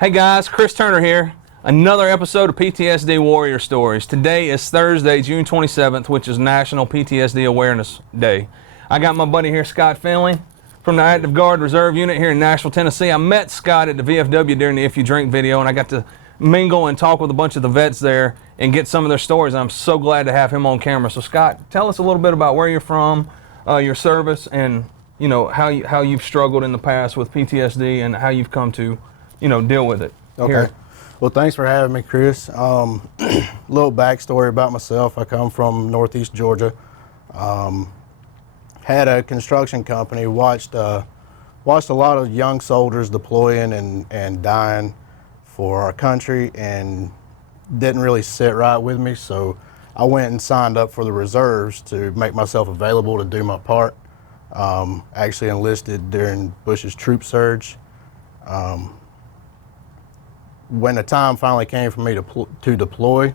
Hey guys, Chris Turner here. Another episode of PTSD Warrior Stories. Today is Thursday, June 27th, which is National PTSD Awareness Day. I got my buddy here, Scott Finley, from the Active Guard Reserve Unit here in Nashville, Tennessee. I met Scott at the VFW during the If You Drink video, and I got to mingle and talk with a bunch of the vets there and get some of their stories. I'm so glad to have him on camera. So Scott, tell us a little bit about where you're from, your service, and how you've struggled in the past with PTSD and how you've come to deal with it. Okay. Here. Well, thanks for having me, Chris. Little backstory about myself. I come from Northeast Georgia. Had a construction company. Watched a lot of young soldiers deploying and dying for our country, and didn't really sit right with me. So I went and signed up for the reserves to make myself available to do my part. Actually enlisted during Bush's troop surge. When the time finally came for me to deploy,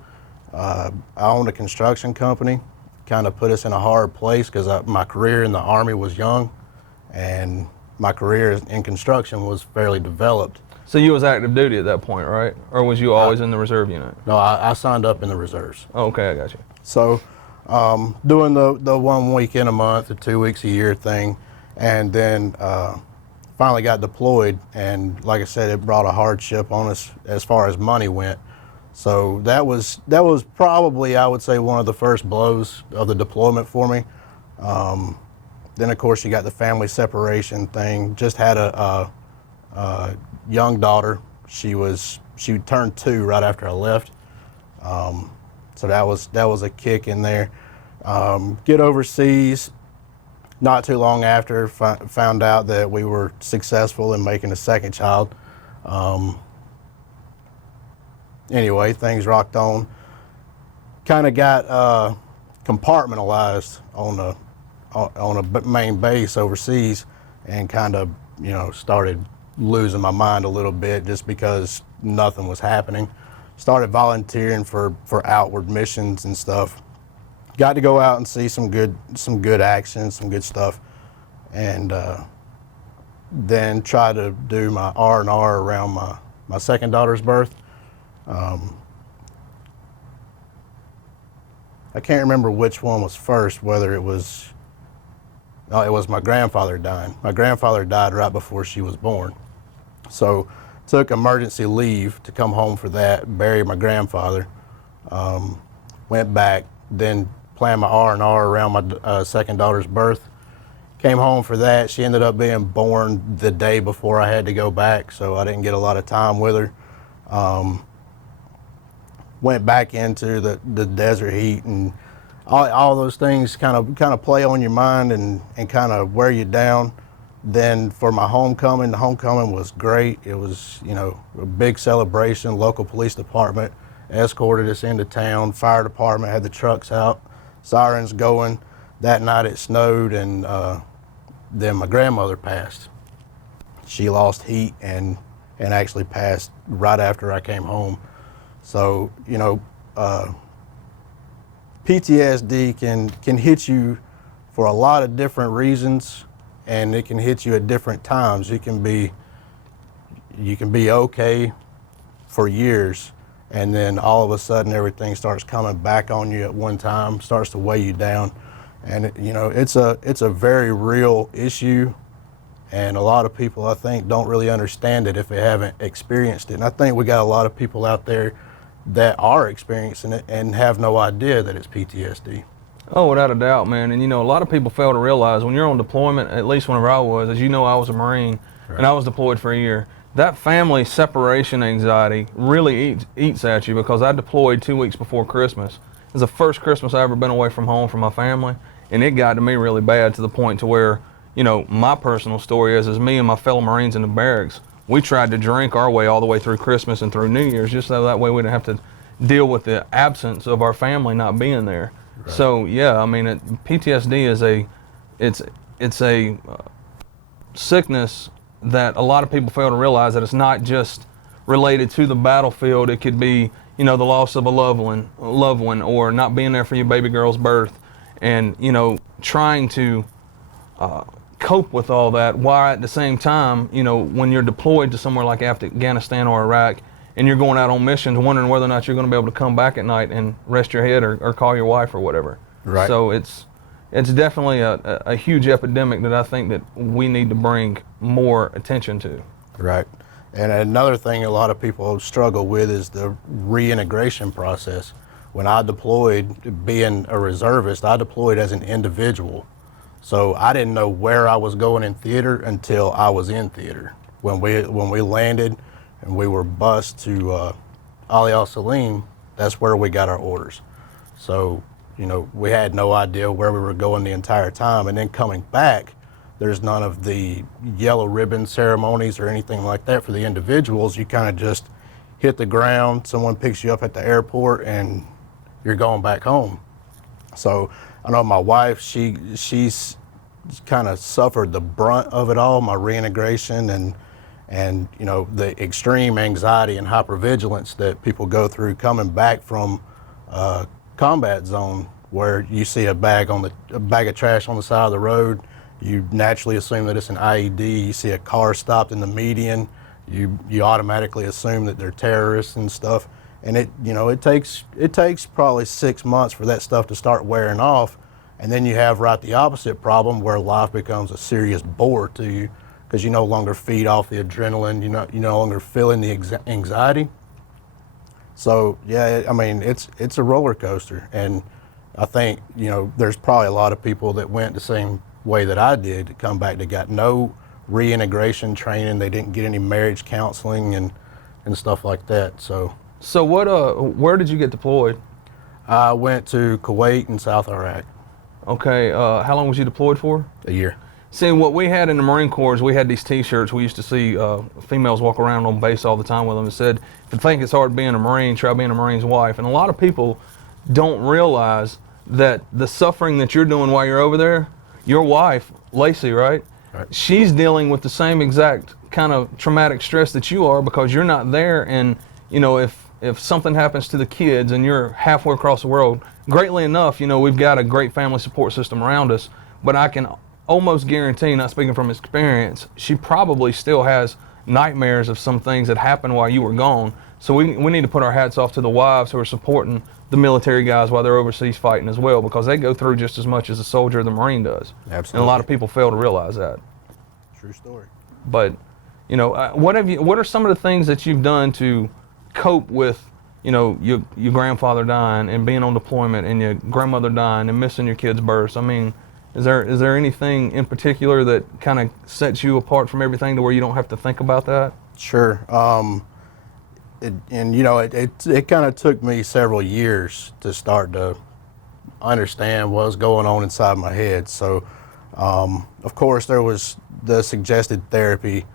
I owned a construction company. Kind of put us in a hard place because my career in the Army was young, and my career in construction was fairly developed. So you was active duty at that point, right? Or was you always in the reserve unit? No, I signed up in the reserves. Oh, okay, I got you. So doing the 1 week in a month or 2 weeks a year thing, and then finally got deployed, and like I said, it brought a hardship on us as far as money went. So that was probably, I would say, one of the first blows of the deployment for me. Then of course you got the family separation thing. Just had a young daughter. She turned 2 right after I left. So that was a kick in there. Get overseas. Not too long after, found out that we were successful in making a second child. Anyway, things rocked on. Kind of got compartmentalized on a main base overseas, and kind of started losing my mind a little bit just because nothing was happening. Started volunteering for outward missions and stuff. Got to go out and see some good action, some good stuff, and then try to do my R&R around my second daughter's birth. I can't remember which one was first, whether it was my grandfather dying. My grandfather died right before she was born. So took emergency leave to come home for that, bury my grandfather, went back, then planned my R&R around my second daughter's birth. Came home for that. She ended up being born the day before I had to go back, so I didn't get a lot of time with her. Went back into the desert heat, and all those things kind of play on your mind and kind of wear you down. Then for my homecoming, the homecoming was great. It was a big celebration. Local police department escorted us into town. Fire department had the trucks out, sirens going. That night it snowed, and then my grandmother passed. She lost heat and actually passed right after I came home. So PTSD can hit you for a lot of different reasons, and it can hit you at different times. You can be okay for years, and then all of a sudden everything starts coming back on you at one time, starts to weigh you down. And it's a very real issue, and a lot of people, I think, don't really understand it if they haven't experienced it. And I think we got a lot of people out there that are experiencing it and have no idea that it's PTSD. Oh, without a doubt, man. And a lot of people fail to realize when you're on deployment, at least whenever I was, as you know, I was a Marine, right, and I was deployed for a year. That family separation anxiety really eats at you, because I deployed 2 weeks before Christmas. It was the first Christmas I ever been away from home from my family, and it got to me really bad, to the point to where, my personal story is me and my fellow Marines in the barracks, we tried to drink our way all the way through Christmas and through New Year's, just so that way we didn't have to deal with the absence of our family not being there. Right. So yeah, PTSD is it's a sickness that a lot of people fail to realize, that it's not just related to the battlefield. It could be, the loss of a loved one, or not being there for your baby girl's birth, and trying to cope with all that, while at the same time, you know, when you're deployed to somewhere like Afghanistan or Iraq, and you're going out on missions, wondering whether or not you're going to be able to come back at night and rest your head or call your wife or whatever. Right. So it's definitely a huge epidemic that I think that we need to bring more attention to. Right. And another thing a lot of people struggle with is the reintegration process. When I deployed, being a reservist, I deployed as an individual. So I didn't know where I was going in theater until I was in theater. When we landed and we were bused to Ali Al Salim, that's where we got our orders. So, you know, we had no idea where we were going the entire time. And then coming back, there's none of the yellow ribbon ceremonies or anything like that for the individuals. You kind of just hit the ground, someone picks you up at the airport, and you're going back home. So I know my wife, she's kind of suffered the brunt of it all, my reintegration and you know, the extreme anxiety and hypervigilance that people go through coming back from a combat zone where you see a bag of trash on the side of the road. You naturally assume that it's an IED. You see a car stopped in the median, you automatically assume that they're terrorists and stuff. And it takes probably 6 months for that stuff to start wearing off. And then you have right the opposite problem where life becomes a serious bore to you because you no longer feed off the adrenaline, you're no longer feeling the anxiety. So yeah, I mean, it's a roller coaster. And I think, you know, there's probably a lot of people that went the same way that I did to come back. They got no reintegration training. They didn't get any marriage counseling and stuff like that. So where did you get deployed? I went to Kuwait and South Iraq. Okay, how long was you deployed for? A year. See, what we had in the Marine Corps is we had these T-shirts. We used to see females walk around on base all the time with them and said, if you think it's hard being a Marine, try being a Marine's wife. And a lot of people don't realize that the suffering that you're doing while you're over there, your wife, Lacey, right? She's dealing with the same exact kind of traumatic stress that you are because you're not there. And, you know, if something happens to the kids and you're halfway across the world, greatly enough, you know, we've got a great family support system around us, but I can almost guarantee, not speaking from experience, she probably still has nightmares of some things that happened while you were gone. So we need to put our hats off to the wives who are supporting the military guys while they're overseas fighting as well, because they go through just as much as a soldier or the Marine does. Absolutely. And a lot of people fail to realize that. True story. But, you know, what are some of the things that you've done to cope with, you know, your grandfather dying and being on deployment and your grandmother dying and missing your kids' births? I mean, is there anything in particular that kind of sets you apart from everything to where you don't have to think about that? Sure. It kind of took me several years to start to understand what was going on inside my head. So, of course, there was the suggested therapy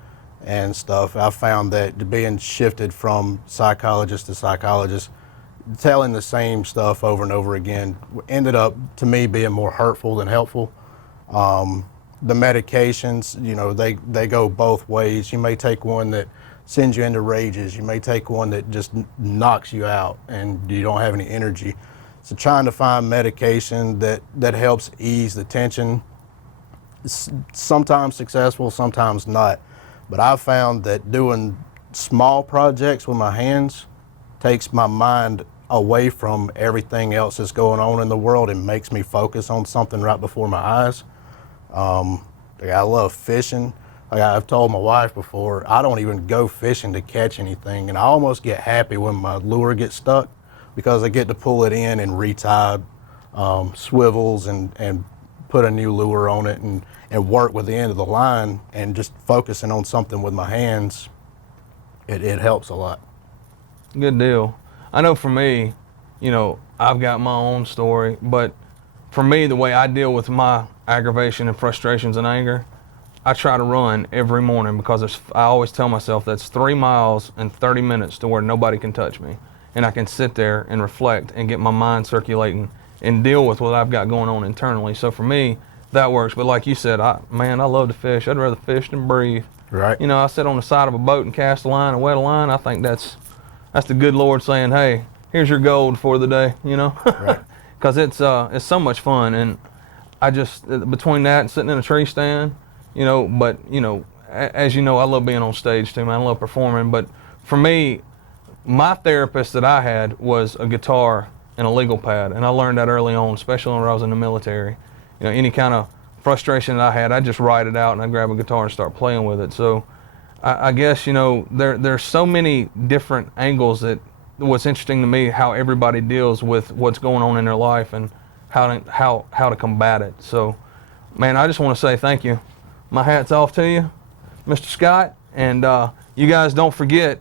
and stuff. I found that being shifted from psychologist to psychologist, telling the same stuff over and over again, ended up to me being more hurtful than helpful. The medications, you know, they go both ways. You may take one that sends you into rages. You may take one that just knocks you out and you don't have any energy. So trying to find medication that helps ease the tension, sometimes successful, sometimes not. But I've found that doing small projects with my hands takes my mind away from everything else that's going on in the world and makes me focus on something right before my eyes. I love fishing. Like I've told my wife before, I don't even go fishing to catch anything, and I almost get happy when my lure gets stuck because I get to pull it in and retie swivels and put a new lure on it and work with the end of the line, and just focusing on something with my hands, it helps a lot. Good deal. I know for me, you know, I've got my own story, but for me, the way I deal with my aggravation and frustrations and anger, I try to run every morning because I always tell myself that's 3 miles and 30 minutes to where nobody can touch me. And I can sit there and reflect and get my mind circulating and deal with what I've got going on internally. So for me, that works. But like you said, I love to fish. I'd rather fish than breathe. Right. You know, I sit on the side of a boat and cast a line and wet a line. I think that's the good Lord saying, hey, here's your gold for the day, you know? Right. Because it's so much fun. And I just, between that and sitting in a tree stand, you know, but, you know, as you know, I love being on stage too, man. I love performing. But for me, my therapist that I had was a guitar and a legal pad. And I learned that early on, especially when I was in the military. You know, any kind of frustration that I had, I'd just write it out and I'd grab a guitar and start playing with it. So I guess, you know, there's so many different angles that what's interesting to me, how everybody deals with what's going on in their life and how to combat it. So, man, I just want to say thank you. My hat's off to you, Mr. Scott. And you guys don't forget,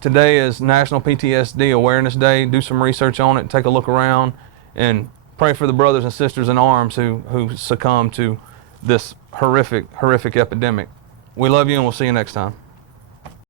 today is National PTSD Awareness Day. Do some research on it, take a look around, and pray for the brothers and sisters in arms who succumb to this horrific epidemic. We love you, and we'll see you next time.